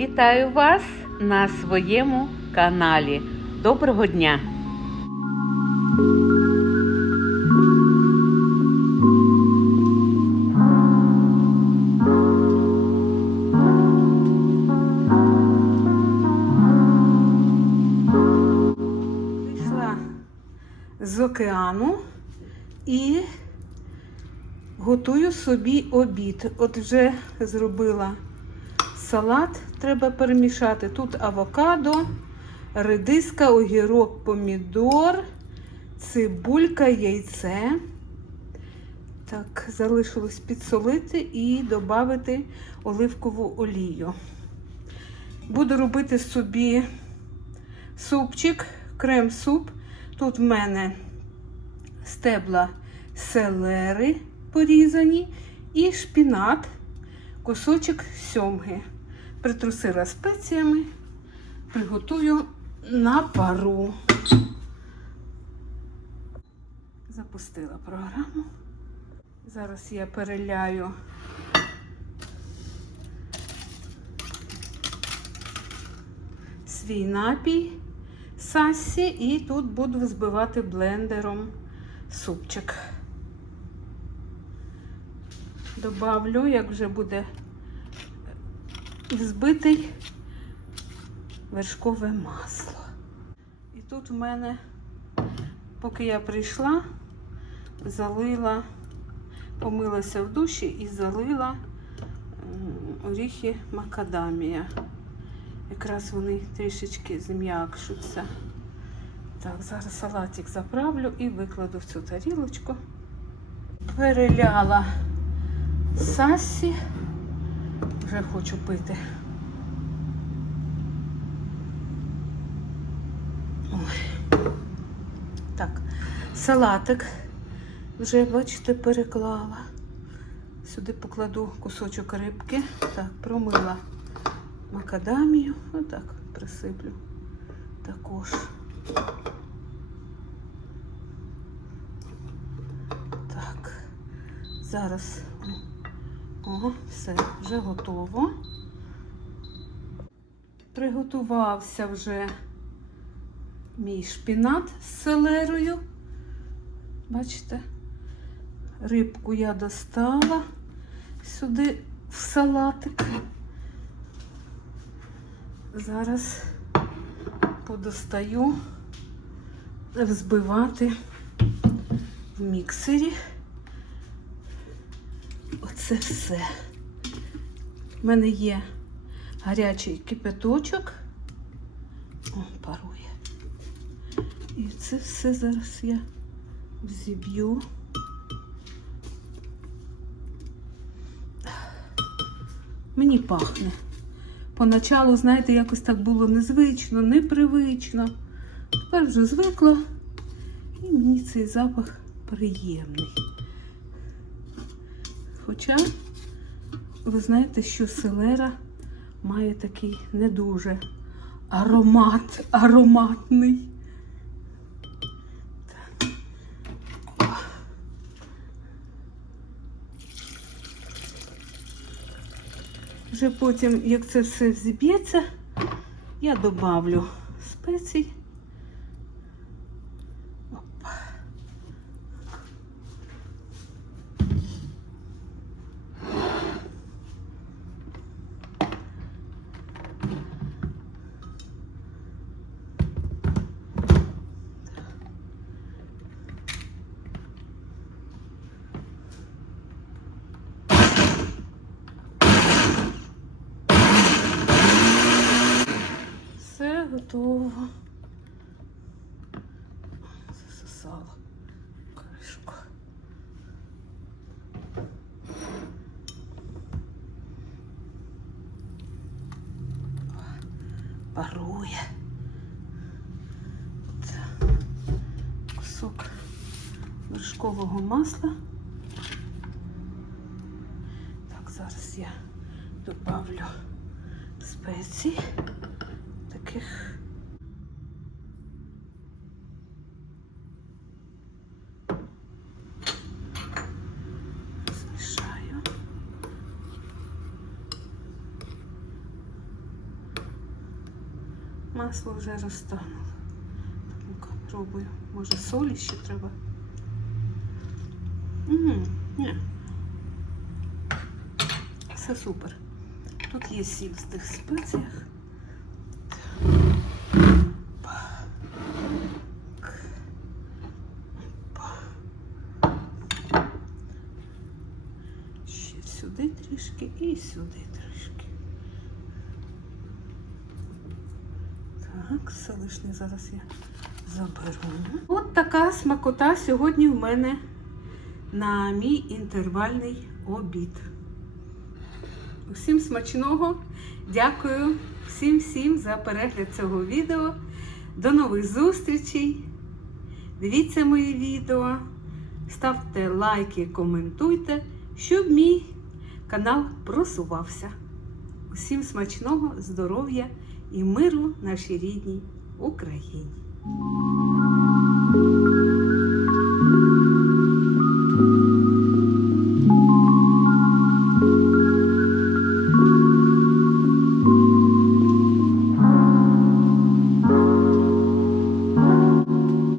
Вітаю вас на своєму каналі. Доброго дня! Вийшла з океану і готую собі обід. От вже зробила салат, треба перемішати. Тут авокадо, редиска, огірок, помідор, цибулька, яйце. Так, залишилось підсолити і додати оливкову олію. Буду робити собі супчик, крем-суп. Тут в мене стебла селери порізані і шпінат, кусочок сьомги. Притрусила спеціями, приготую на пару. Запустила програму. Зараз я переляю свій напій сасі і тут буду збивати блендером супчик. Добавлю, як вже буде взбитий вершкове масло. І тут в мене, поки я прийшла, залила, помилася в душі і залила оріхи макадамія. Якраз вони трішечки зм'якшуться. Так, зараз салатик заправлю і викладу в цю тарілочку. Переляла сасі. Вже хочу пити. Ой. Так, салатик вже, бачите, переклала. Сюди покладу кусочок рибки. Так, промила макадамію. Отак присиплю також. Так, зараз о, все, вже готово. Приготувався вже мій шпінат з селерою. Бачите, рибку я достала сюди в салатик. Зараз подостаю взбивати в міксері. Оце все. У мене є гарячий кипяточок. О, парує. І це все зараз я взіб'ю. Мені пахне. Поначалу, знаєте, якось так було незвично, непривично. Тепер вже звикла, і мені цей запах приємний. Хоча, ви знаєте, що селера має такий не дуже аромат, ароматний. Вже потім, як це все зіб'ється, я добавлю спецій. Опа. Все готово. Засосала кришку. Парує. От Кусок вершкового масла. Так, зараз я добавлю спеції таких. Змішаю. Масло вже розтануло. Ну-ка, пробую. Може, солі ще треба. М, ні. Все супер. Тут є сіль в тих спеціях. Ще сюди трішки і сюди трішки. Так, все зараз я заберу. От така смакота сьогодні в мене на мій інтервальний обід. Усім смачного. Дякую всім всім за перегляд цього відео. До нових зустрічей. Дивіться мої відео, ставте лайки, коментуйте, щоб мій канал просувався. Усім смачного здоров'я і миру нашій рідній Україні.